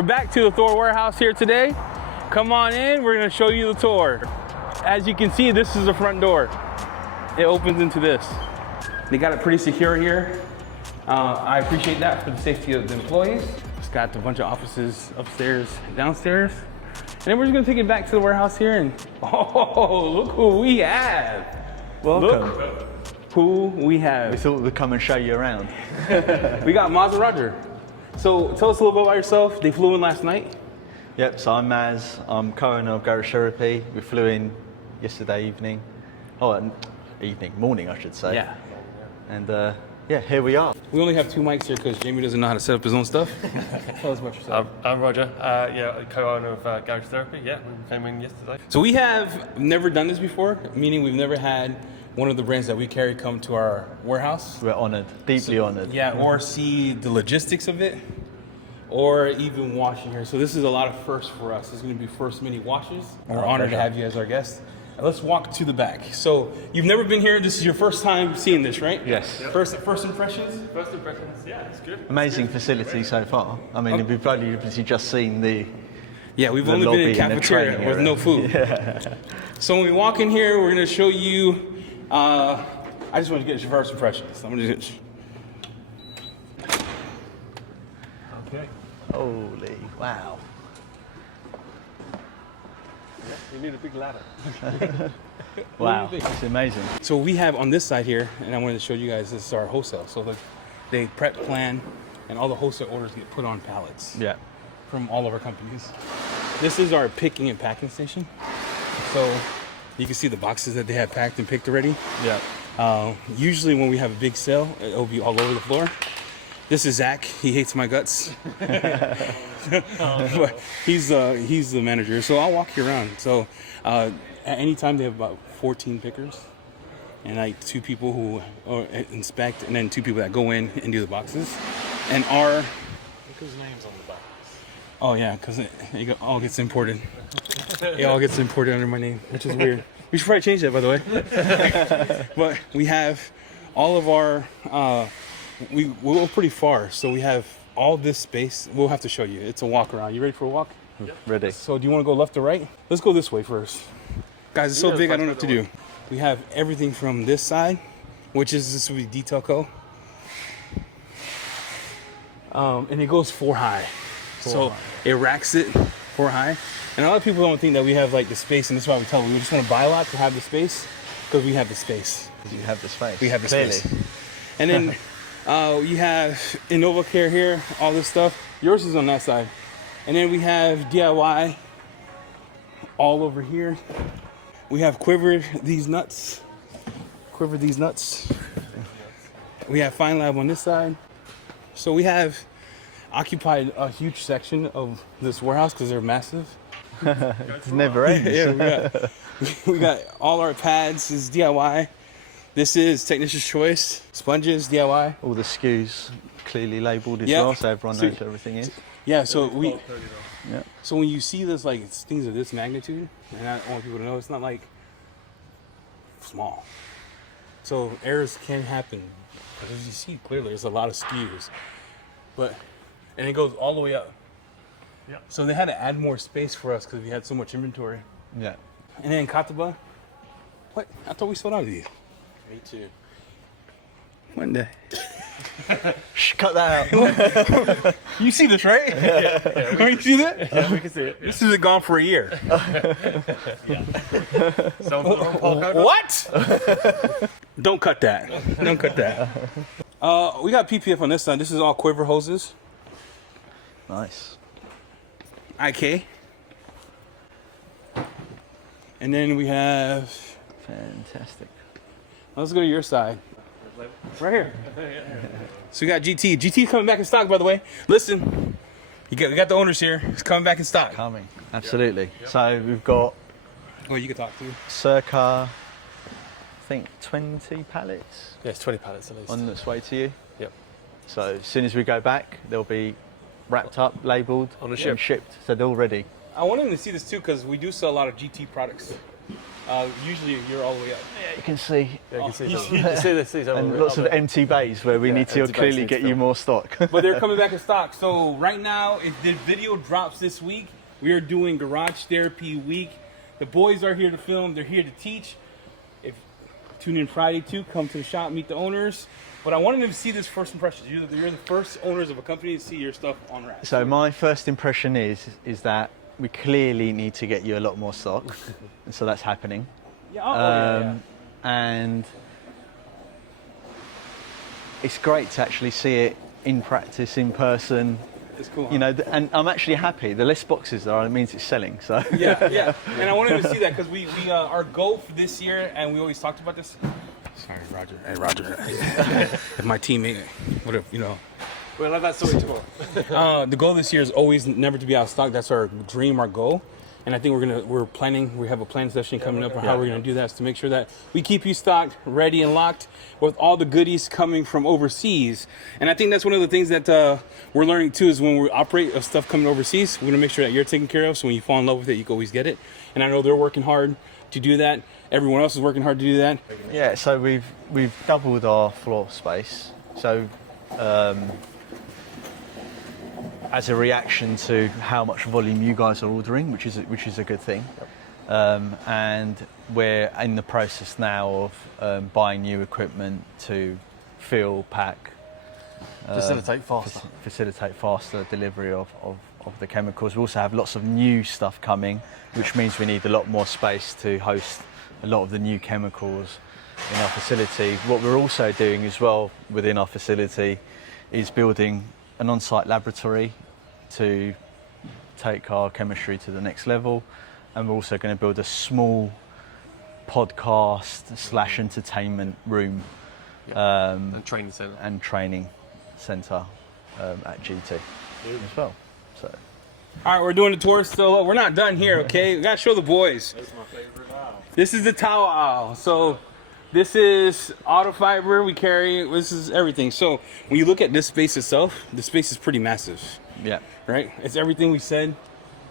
We're back to the T.H.O.R warehouse here today. Come on in, we're gonna show you the tour. As you can see, this is the front door. It opens into this. They got it pretty secure here. I appreciate that for the safety of the employees. It's got a bunch of offices upstairs and downstairs. And then we're just gonna take it back to the warehouse here and, oh, look who we have. Welcome. Look who we have. We thought we'd come and show you around. We got Maz and Roger. So tell us a little bit about yourself. They flew in last night. Yep, so I'm Maz. I'm co-owner of Garage Therapy. We flew in yesterday evening. Morning, I should say. Yeah. And yeah, here we are. We only have 2 mics here because Jamie doesn't know how to set up his own stuff. Tell us about yourself. I'm Roger, co-owner of Garage Therapy. Yeah, we came in yesterday. So we have never done this before, meaning we've never had one of the brands that we carry come to our warehouse. We're honoured, deeply honoured. Yeah, or see the logistics of it, or even washing here. So this is a lot of firsts for us. This is going to be first mini washes. We're honored to have you as our guest. Let's walk to the back. So you've never been here. This is your first time seeing this, right? Yes. Yep. First impressions? First impressions, yeah, it's good. Amazing facility so far. I mean, we've probably just seen the we've the only been in lobby and the cafeteria training with area. no food. Yeah. So when we walk in here, we're going to show you. I just want to get your first impressions. I'm going to just. Okay. Holy, wow. You need a big ladder. Wow, it's amazing. So we have on this side here, and I wanted to show you guys, this is our wholesale. So they prep, plan, and all the wholesale orders get put on pallets. Yeah. From all of our companies. This is our picking and packing station. So you can see the boxes that they have packed and picked already. Yeah. Usually when we have a big sale, it'll be all over the floor. This is Zach. He hates my guts. But he's the manager. So I'll walk you around. So at any time they have about 14 pickers and like 2 people who inspect and then 2 people that go in and do the boxes. And our... Look whose name's on the box. Oh yeah, because it all gets imported. It all gets imported under my name, which is weird. We should probably change that, by the way. But we have all of our, we'll go pretty far. So we have all this space. We'll have to show you. It's a walk around. You ready for a walk? Yep. Ready. So do you want to go left or right? Let's go this way first. Guys, it's so big, I don't know what to do. We have everything from this side, this will be T.H.O.R. And it goes 4 high. So it racks it 4 high. And a lot of people don't think that we have like the space, and that's why we tell them we just want to buy a lot to have the space, because we have the space. You have the space. We have the Clearly. space. And then you have InnovaCare here, all this stuff. Yours is on that side. And then we have DIY all over here. We have quivered these nuts. We have Fine Lab on this side. So we have occupied a huge section of this warehouse because they're massive. It's never ends. Yeah, we got all our pads. This is DIY. This is Technician's Choice. Sponges, DIY. All the SKUs clearly labelled as Yep. well, so everyone knows what everything is. Yeah, so Yeah. so when you see this, like, it's things of this magnitude, and I want people to know it's not like small. So errors can happen. As you see clearly, there's a lot of SKUs. And it goes all the way up. Yeah. So they had to add more space for us because we had so much inventory. Yeah. And then Kataba, what? I thought we sold out of these. Me too. One day. Shh, cut that out. You see this, right? Yeah. You see that? Yeah, we can see it. This has been gone for a year. What? Don't cut that. Don't cut that. We got PPF on this side. This is all quiver hoses. Nice. IK. And then we have... Fantastic. Let's go to your side. Right here. So we got GT. GT coming back in stock, by the way. Listen, we got the owners here. It's coming back in stock. Coming. Absolutely. Yep. So we've got... Well, you can talk to. Circa, I think, 20 pallets. Yes, 20 pallets at least. On its way to you. Yep. So as soon as we go back, they'll be wrapped up, labelled, on the ship. and shipped. So they're all ready. I want them to see this too because we do sell a lot of GT products. Usually you're all the way up. Yeah, you can see. Yeah, you can see you that. See this, And lots of empty bays where we need to empty bays clearly need get to you fill. more stock. But they're coming back in stock. So right now, if the video drops this week, we are doing Garage Therapy Week. The boys are here to film. They're here to teach. If tune in Friday too, come to the shop, meet the owners. But I wanted them to see this first impression. You're the first owners of a company to see your stuff on rack. So my first impression is that we clearly need to get you a lot more stock, and so that's happening. Yeah, yeah. And it's great to actually see it in practice, in person. It's cool. You know, and I'm actually happy. The less boxes there are, it means it's selling. So Yeah. And I wanted to see that because we our goal for this year, and we always talked about this. Sorry, Roger. Hey, Roger. If my teammate, whatever, you know. We'll have that sorted tomorrow. The goal this year is always never to be out of stock. That's our dream, our goal. And I think we have a planning session coming up on how we're gonna do that, is to make sure that we keep you stocked, ready and locked with all the goodies coming from overseas. And I think that's one of the things that we're learning too, is when we operate of stuff coming overseas, we're gonna make sure that you're taken care of, so when you fall in love with it, you can always get it. And I know they're working hard to do that. Everyone else is working hard to do that. yeah, so we've doubled our floor space. So as a reaction to how much volume you guys are ordering, which is a good thing. And we're in the process now of buying new equipment to fill, pack, Facilitate faster. facilitate faster delivery of the chemicals. We also have lots of new stuff coming, which means we need a lot more space to host a lot of the new chemicals in our facility. What we're also doing as well within our facility is building an on-site laboratory to take our chemistry to the next level, and we're also going to build a small podcast / entertainment room And training centre. and training centre at GT as well. So All right, we're doing the tour still. We're not done here, okay? We gotta show the boys. That's my favourite aisle. This is the towel aisle. So this is auto fiber we carry. This is everything. So when you look at this space itself, the space is pretty massive, yeah, right? It's everything we said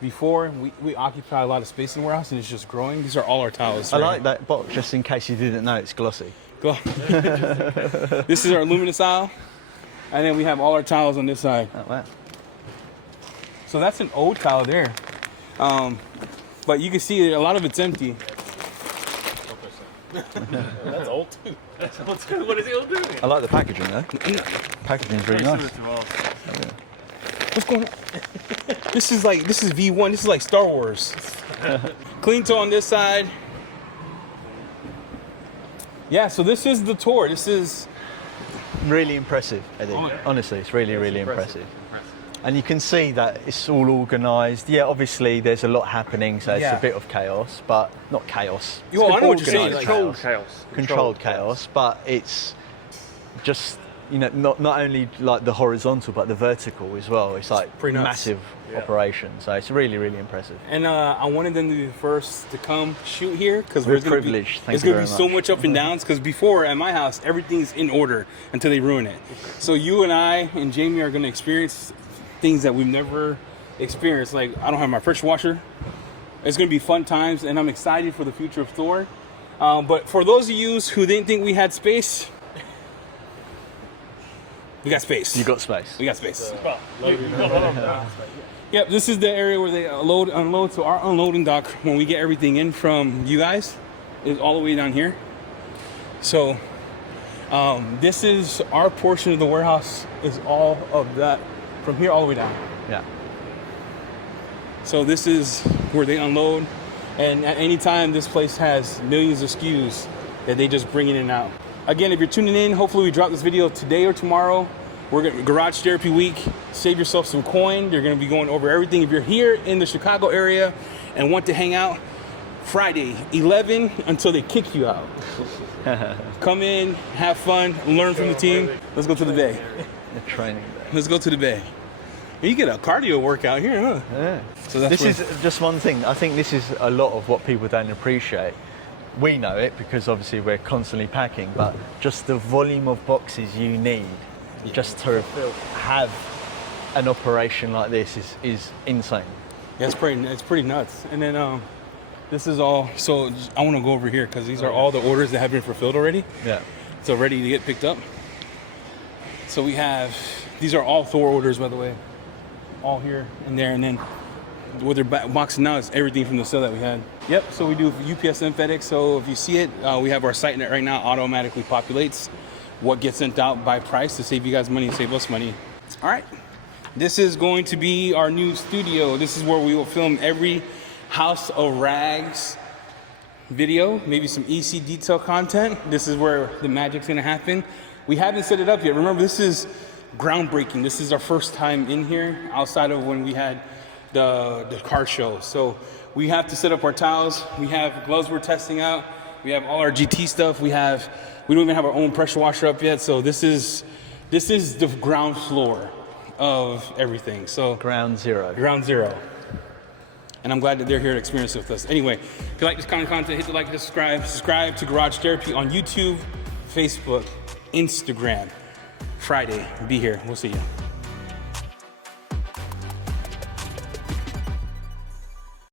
before. We occupy a lot of space in the warehouse, and it's just growing. These are all our towels. I like that box, just in case you didn't know, it's glossy. Go. This is our luminous aisle, and then we have all our towels on this side. Oh, wow. So that's an old towel there, but you can see a lot of it's empty. That's old too. That's old too. What is it all doing? I like the packaging though. Packaging's really Very nice. similar to ours. What's going on? This is V1. This is like Star Wars. Clean toe on this side. Yeah, so this is the tour. This is Really impressive, Eddie. Oh, yeah. Honestly, it's really impressive. And you can see that it's all organised. Yeah, obviously there's a lot happening, so it's Yeah. a bit of chaos, but not chaos. Well, It's I know what you're saying, organised like- chaos. Controlled chaos, but it's just, you know, not only like the horizontal, but the vertical as well. It's like pretty nuts. massive operation, so it's really impressive. And I wanted them to be the first to come shoot here because We're there's gonna privileged. Thank There's you going to be very so much. much up and downs because before at my house everything's in order until they ruin it. So you and I and Jamie are going to experience things that we've never experienced. Like I don't have my pressure washer. It's going to be fun times, and I'm excited for the future of Thor. But for those of you who didn't think we had space, we got space. You got space. We got space. Yep, this is the area where they unload. So our unloading dock, when we get everything in from you guys, is all the way down here. So this is our portion of the warehouse, is all of that from here all the way down. Yeah. So this is where they unload, and at any time this place has millions of SKUs that they just bring in and out. Again, if you're tuning in, hopefully we drop this video today or tomorrow. We're going to Garage Therapy Week. Save yourself some coin. They're going to be going over everything. If you're here in the Chicago area and want to hang out, Friday 11 until they kick you out. Come in, have fun, learn from the team. Let's go to the bay. The training there. Let's go to the bay. You get a cardio workout here, huh? Yeah. So that's This is just one thing. I think this is a lot of what people don't appreciate. We know it because obviously we're constantly packing, but just the volume of boxes you need just to have an operation like this is insane. Yeah, it's pretty nuts. And then This is all, so I want to go over here because these are all the orders that have been fulfilled already. Yeah. So ready to get picked up. So we have, these are all T.H.O.R orders, by the way. All here and there, and then what they're boxing now is everything from the sale that we had. Yep, so we do UPS and FedEx. So if you see it, we have our site net right now, automatically populates what gets sent out by price to save you guys money and save us money. All right, this is going to be our new studio. This is where we will film every House of Rags video, maybe some EC detail content. This is where the magic's gonna happen. We haven't set it up yet. Remember, this is groundbreaking. This is our first time in here outside of when we had the car show. So we have to set up our towels. We have gloves we're testing out. We have all our GT stuff. We don't even have our own pressure washer up yet. So this is the ground floor of everything. So Ground zero. Ground zero. And I'm glad that they're here to experience it with us. Anyway, if you like this kind of content, hit the like and subscribe. Subscribe to Garage Therapy on YouTube, Facebook, Instagram. Friday, be here. We'll see you.